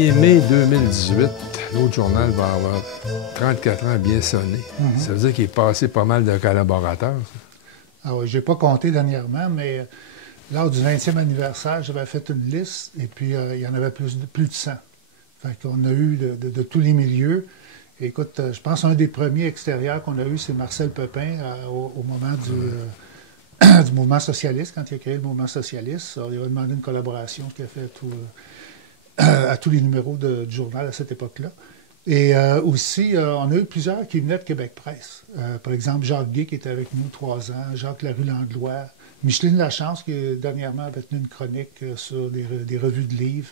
1er mai 2018, l'autre journal va avoir 34 ans bien sonné. Ça veut dire qu'il est passé pas mal de collaborateurs. Ah oui, je n'ai pas compté dernièrement, mais lors du 20e anniversaire, j'avais fait une liste et puis il y en avait plus de 100. Fait qu'on a eu de tous les milieux. Et écoute, je pense qu'un des premiers extérieurs qu'on a eu, c'est Marcel Pepin au moment du mouvement socialiste, quand il a créé le mouvement socialiste. Alors, il a demandé une collaboration qui a fait à tous les numéros du journal à cette époque-là. Et aussi, on a eu plusieurs qui venaient de Québec Presse. Par exemple, Jacques Guay, qui était avec nous 3 ans, Jacques Larue-Langlois, Micheline Lachance, qui dernièrement avait tenu une chronique sur des revues de livres.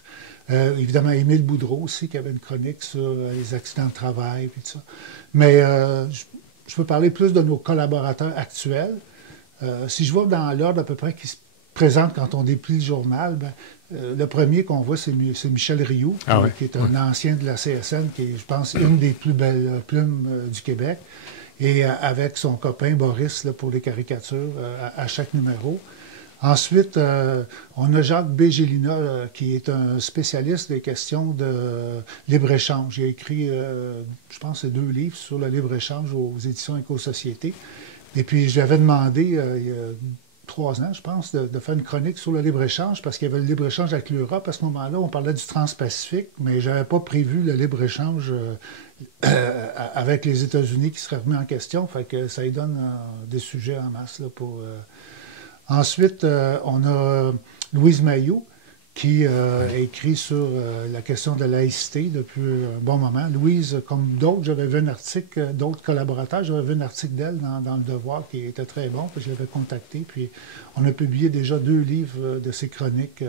Évidemment, Émile Boudreau aussi, qui avait une chronique sur les accidents de travail, et tout ça. Mais je veux parler plus de nos collaborateurs actuels. Si je vois dans l'ordre à peu près qui se présente quand on déplie le journal, le premier qu'on voit, c'est Michel Rioux, qui est un ancien de la CSN, qui est, je pense, une des plus belles plumes du Québec, et avec son copain Boris là, pour les caricatures à chaque numéro. Ensuite, on a Jacques Bégélina, qui est un spécialiste des questions de libre-échange. Il a écrit, je pense, 2 livres sur le libre-échange aux éditions Éco-Société. Et puis, je lui avais demandé, il y a 3 ans, je pense, de faire une chronique sur le libre-échange, parce qu'il y avait le libre-échange avec l'Europe. À ce moment-là, on parlait du Trans-Pacifique, mais je n'avais pas prévu le libre-échange avec les États-Unis qui serait remis en question. Fait que ça y donne des sujets en masse. Là, pour, Ensuite, on a Louise Mailloux, qui a écrit sur la question de la laïcité depuis un bon moment. Louise, comme d'autres, j'avais vu un article, d'autres collaborateurs, j'avais vu un article d'elle dans Le Devoir qui était très bon, puis je l'avais contacté, puis on a publié déjà 2 livres de ses chroniques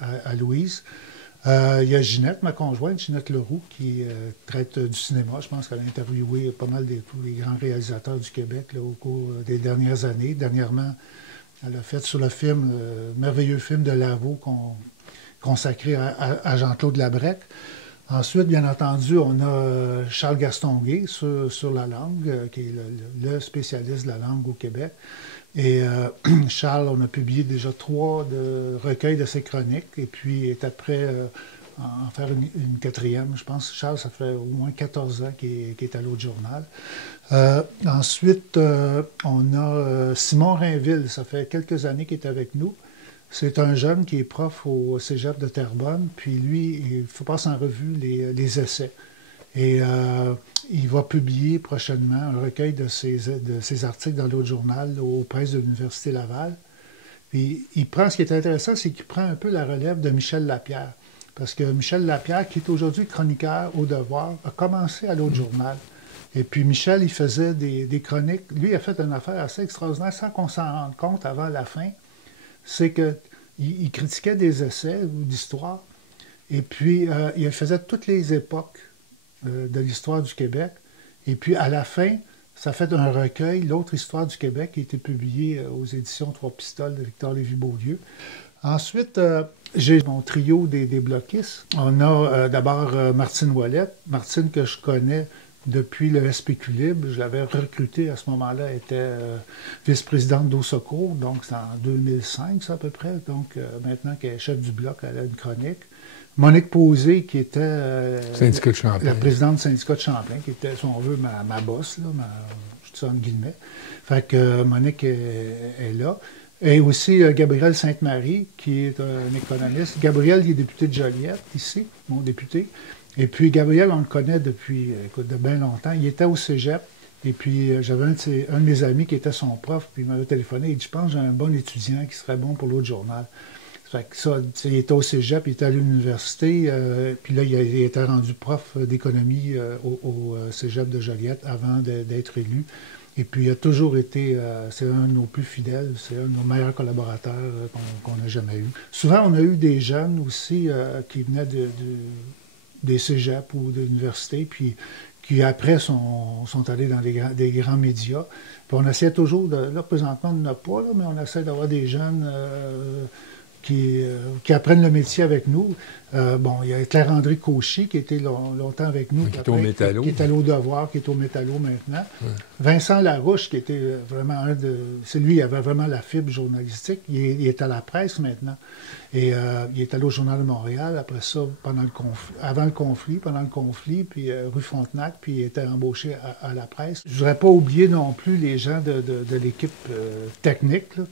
à Louise. Il y a Ginette, ma conjointe, Ginette Leroux, qui traite du cinéma. Je pense qu'elle a interviewé pas mal tous les grands réalisateurs du Québec là, au cours des dernières années. Dernièrement, elle a fait sur le merveilleux film de Lavaux consacré à Jean-Claude Labrec. Ensuite, bien entendu, on a Charles Gaston-Guay sur la langue, qui est le spécialiste de la langue au Québec. Et Charles, on a publié déjà 3 recueils de ses chroniques, et puis est après en faire une 4e. Je pense que Charles, ça fait au moins 14 ans qu'il est à l'autre journal. Ensuite, on a Simon Rainville, ça fait quelques années qu'il est avec nous. C'est un jeune qui est prof au Cégep de Terrebonne, puis lui, il faut passer en revue les essais. Et il va publier prochainement un recueil de ses articles dans l'autre journal aux presses de l'Université Laval. Puis ce qui est intéressant, c'est qu'il prend un peu la relève de Michel Lapierre. Parce que Michel Lapierre, qui est aujourd'hui chroniqueur au Devoir, a commencé à l'autre journal. Et puis Michel, il faisait des chroniques. Lui, il a fait une affaire assez extraordinaire sans qu'on s'en rende compte avant la fin. C'est qu'il critiquait des essais ou d'histoire. Et puis, il faisait toutes les époques de l'histoire du Québec. Et puis, à la fin, ça fait un recueil, l'autre histoire du Québec, qui a été publié aux éditions Trois Pistoles de Victor Lévy-Beaulieu. Ensuite, j'ai mon trio des bloquistes. On a d'abord Martine Ouellette. Martine, que je connais depuis le SPQ Libre. Je l'avais recrutée à ce moment-là. Elle était vice-présidente d'Eau Secours. Donc, c'est en 2005, ça, à peu près. Donc, maintenant qu'elle est chef du bloc, elle a une chronique. Monique Posé, qui était syndicat de Champlain. La présidente du syndicat de Champlain, qui était, si on veut, ma boss, là, je dis ça en guillemets. Fait que Monique est là. Et aussi Gabriel Sainte-Marie, qui est un économiste. Gabriel, il est député de Joliette, ici, mon député. Et puis Gabriel, on le connaît depuis de bien longtemps. Il était au cégep. Et puis j'avais un de mes amis qui était son prof, puis il m'avait téléphoné. Il dit, je pense que j'ai un bon étudiant qui serait bon pour l'autre journal. Fait que ça, il était au cégep, il était à l'université, puis là, il était rendu prof d'économie au cégep de Joliette avant d'être élu. Et puis, il a toujours été, c'est un de nos plus fidèles, c'est un de nos meilleurs collaborateurs qu'on n'a jamais eu. Souvent, on a eu des jeunes aussi qui venaient des cégeps ou de l'université, puis qui après sont allés dans des grands médias. Puis on essaie toujours, là présentement on n'en a pas, là, mais on essaie d'avoir des jeunes qui apprennent le métier avec nous. Bon, il y a Claire-André Cauchy qui était longtemps avec nous. Qui est au métallo. Qui est allé au devoir, qui est au métallo maintenant. Ouais. Vincent Larouche, qui était vraiment c'est lui, il avait vraiment la fibre journalistique. Il est à la presse maintenant. Et il est allé au Journal de Montréal, après ça, avant le conflit, pendant le conflit, puis rue Frontenac, puis il était embauché à la presse. Je ne voudrais pas oublier non plus les gens de l'équipe technique là,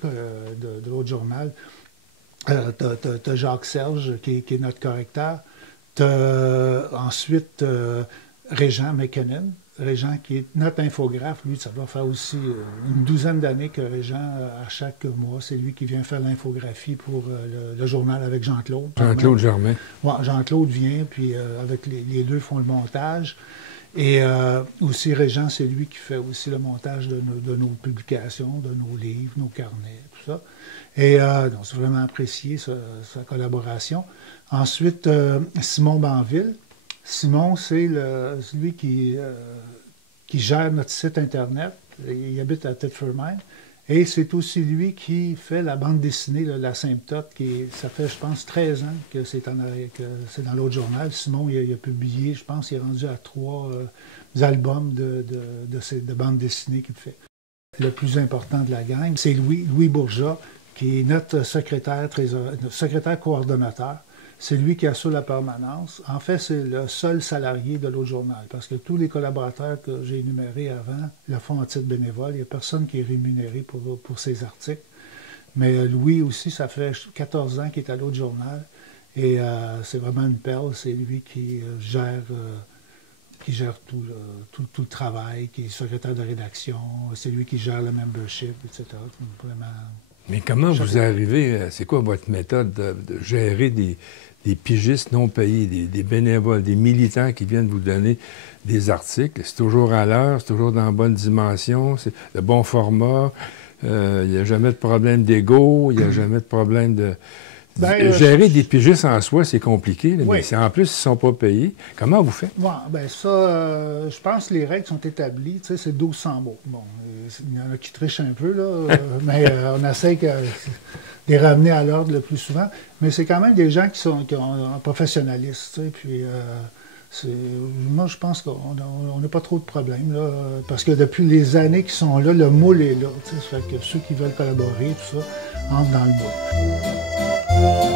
de l'autre journal. T'as Jacques Serge, qui est notre correcteur. T'as ensuite Régent McKinnon. Régent qui est notre infographe. Lui, ça doit faire aussi une douzaine d'années que Régent, à chaque mois, c'est lui qui vient faire l'infographie pour le journal avec Jean-Claude. Jean-Claude Germain. Ouais, Jean-Claude vient, puis avec les deux font le montage. Et aussi, Régent, c'est lui qui fait aussi le montage de nos publications, de nos livres, nos carnets, tout ça. Et donc, c'est vraiment apprécié, sa collaboration. Ensuite, Simon Banville. Simon, c'est lui qui gère notre site Internet. Il habite à Thetford Mines. Et c'est aussi lui qui fait la bande dessinée, l'Asymptote, ça fait, je pense, 13 ans que c'est dans l'autre journal. Simon, il a publié, je pense, il est rendu à 3 albums de bande dessinée qu'il fait. Le plus important de la gang, c'est Louis Bourgeat, qui est notre secrétaire coordonnateur. C'est lui qui assure la permanence. En fait, c'est le seul salarié de l'autre journal, parce que tous les collaborateurs que j'ai énumérés avant le font à titre bénévole. Il n'y a personne qui est rémunéré pour ces articles. Mais Louis aussi, ça fait 14 ans qu'il est à l'autre journal. Et c'est vraiment une perle. C'est lui qui gère tout le travail, qui est secrétaire de rédaction. C'est lui qui gère le membership, etc. Vraiment... Mais comment vous arrivez, c'est quoi votre méthode de gérer des pigistes non payés, des bénévoles, des militants qui viennent vous donner des articles? C'est toujours à l'heure, c'est toujours dans la bonne dimension, c'est le bon format, il n'y a jamais de problème d'ego, il n'y a jamais de problème de... gérer des pigistes en soi, c'est compliqué, là, oui. Mais en plus, ils ne sont pas payés. Comment vous faites? Ouais, bien ça, je pense que les règles sont établies. Tu sais, c'est 1200 mots. Bon, il y en a qui trichent un peu, là, mais on essaie de les ramener à l'ordre le plus souvent. Mais c'est quand même des gens qui ont un professionnalisme. Tu sais, puis, moi, je pense qu'on n'a pas trop de problèmes, là, parce que depuis les années qu'ils sont là, le moule est là. Tu sais, ça fait que ceux qui veulent collaborer, tout ça, entrent dans le moule.